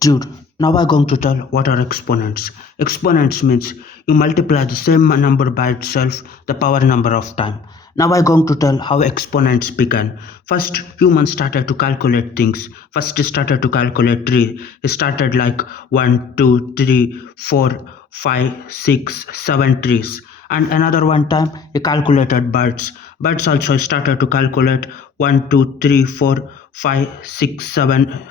Dude, now I'm going to tell what are exponents. Exponents means you multiply the same number by itself, the power number of time. Now I'm going to tell how exponents began. First, humans started to calculate things. First, he started to calculate tree. He started like 1, 2, 3, 4, 5, 6, 7 trees. And another one time he calculated birds. Birds also started to calculate 1, 2, 3, 4, 5, 6, 7,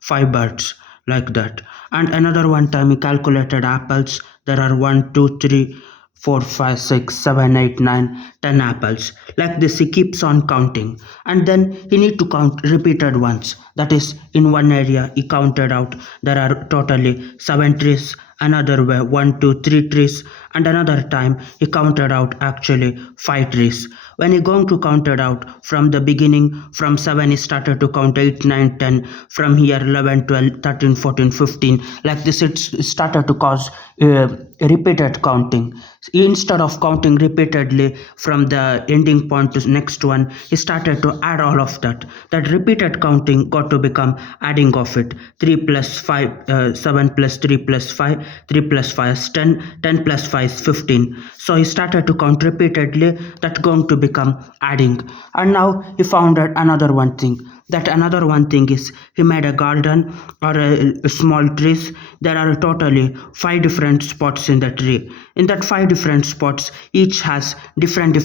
5 birds like that. And another one time he calculated apples. There are 1, 2, 3, 4, 5, 6, 7, 8, 9, 10 apples. Like this he keeps on counting, and then he need to count repeated ones. That is, in one area he counted out there are totally 7 trees, another way 1, 2, 3 trees, and another time he counted out actually 5 trees. When he going to count it out from the beginning, from 7 he started to count 8, 9, 10, from here 11, 12, 13, 14, 15. Like this it started to cause repeated counting. Instead of counting repeatedly from the ending point to next one, he started to add all of that. That repeated counting got to become adding of it. 3 plus 5, 7 plus 3 plus 5, 3 plus 5 is 10, 10 plus 5 is 15. So he started to count repeatedly, that going to become adding. And now he found out another one thing. That another one thing is he made a garden or a small trees. There are totally 5 different spots in the tree. In that 5 different spots, each has different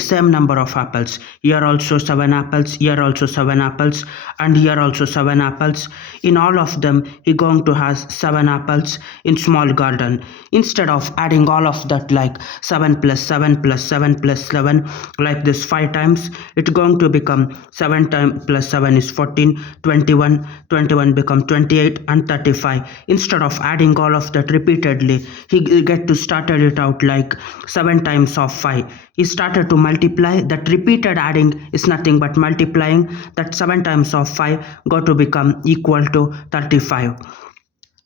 same number of apples. Here also 7 apples, here also 7 apples, and here also 7 apples. In all of them he going to has 7 apples in small garden. Instead of adding all of that like 7 plus 7 plus 7 plus 7 like this 5 times, it going to become 7 times plus 7 is 14, 21, 21 become 28 and 35. Instead of adding all of that repeatedly, he get to started it out like 7 times of 5. He started to multiply. That repeated adding is nothing but multiplying. That 7 times of 5 got to become equal to 35.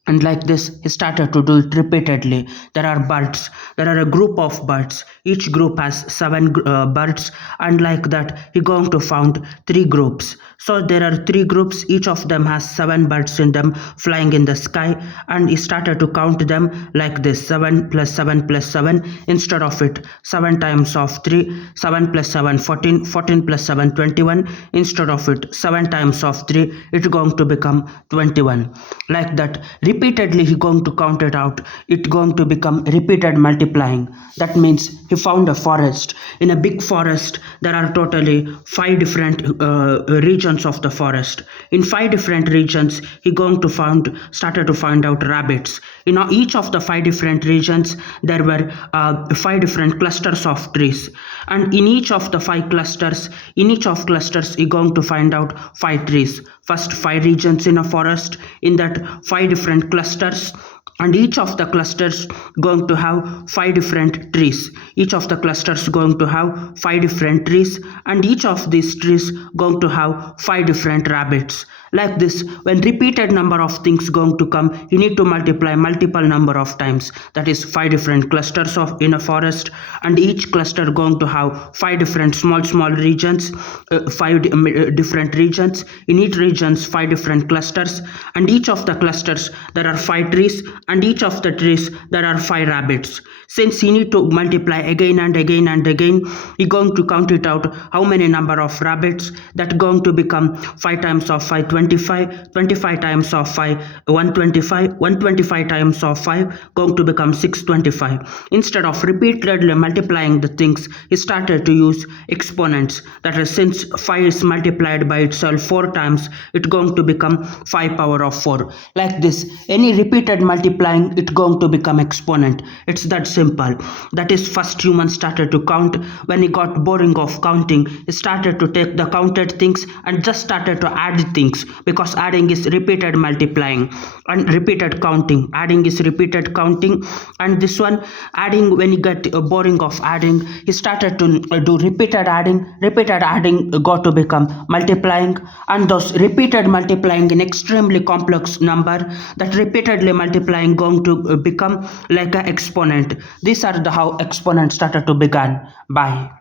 And like this he started to do it repeatedly. There are birds, there are a group of birds, each group has 7 birds, and like that he going to found 3 groups. So there are 3 groups, each of them has 7 birds in them flying in the sky, and he started to count them like this: 7 plus 7 plus 7. Instead of it 7 times of 3, 7 plus 7 14, 14 plus 7 21. Instead of it 7 times of 3, it's going to become 21. Like that repeatedly he going to count it out, it going to become repeated multiplying. That means he found a forest. In a big forest there are totally 5 different regions of the forest. In 5 different regions he going to started to find out rabbits. In each of the 5 different regions there were 5 different clusters of trees, and in each of the 5 clusters, in each of clusters he going to find out 5 trees. First 5 regions in a forest, in that 5 different clusters, and each of the clusters going to have 5 different trees. Each of the clusters going to have 5 different trees, and each of these trees going to have 5 different rabbits. Like this, when repeated number of things going to come, you need to multiply multiple number of times. That is 5 different clusters of in a forest, and each cluster going to have 5 different small regions, 5 different regions. In each regions 5 different clusters, and each of the clusters there are 5 trees, and each of the trees there are 5 rabbits. Since he need to multiply again and again and again, he going to count it out how many number of rabbits. That going to become 5 times of 5 25, 25 times of 5 125, 125 times of 5 going to become 625. Instead of repeatedly multiplying the things, he started to use exponents. That is, since 5 is multiplied by itself 4 times, it going to become 5 power of 4. Like this, any repeated multiplying, it going to become exponent. It's that simple. That is, first human started to count. When he got boring of counting, he started to take the counted things and just started to add things, because adding is repeated multiplying and repeated counting. Adding is repeated counting, and this one adding, when he got boring of adding, he started to do repeated adding. Repeated adding got to become multiplying, and those repeated multiplying in extremely complex number, that repeatedly multiplying going to become like an exponent. These are the how exponents started to begin. Bye.